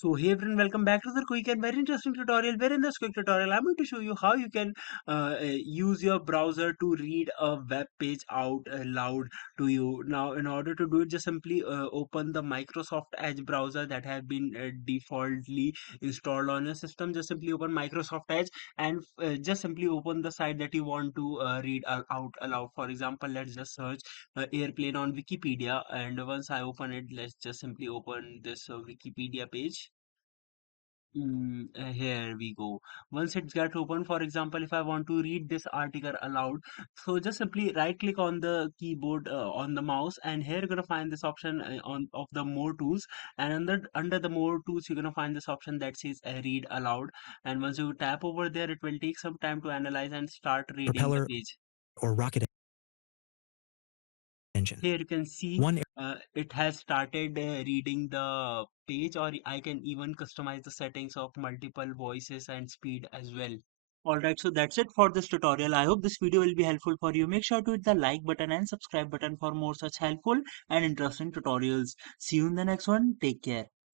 So hey everyone, welcome back to the quick and very interesting tutorial. Where in this quick tutorial, I'm going to show you how you can use your browser to read a web page out loud to you. Now, in order to do it, just simply open the Microsoft Edge browser that have been defaultly installed on your system. Just simply open Microsoft Edge and just simply open the site that you want to read out aloud. For example, let's just search airplane on Wikipedia, and once I open it, let's just simply open this Wikipedia page. Here we go. Once it gets open, for example, if I want to read this article aloud, so just simply right click on the keyboard on the mouse, and here you're gonna find this option on of the more tools, and under the more tools you're gonna find this option that says read aloud, and once you tap over there, it will take some time to analyze and start reading the propeller, page. or rocket engine. Here you can see One it has started reading the page, or I can even customize the settings of multiple voices and speed as well. Alright, so that's it for this tutorial. I hope this video will be helpful for you. Make sure to hit the like button and subscribe button for more such helpful and interesting tutorials. See you in the next one. Take care.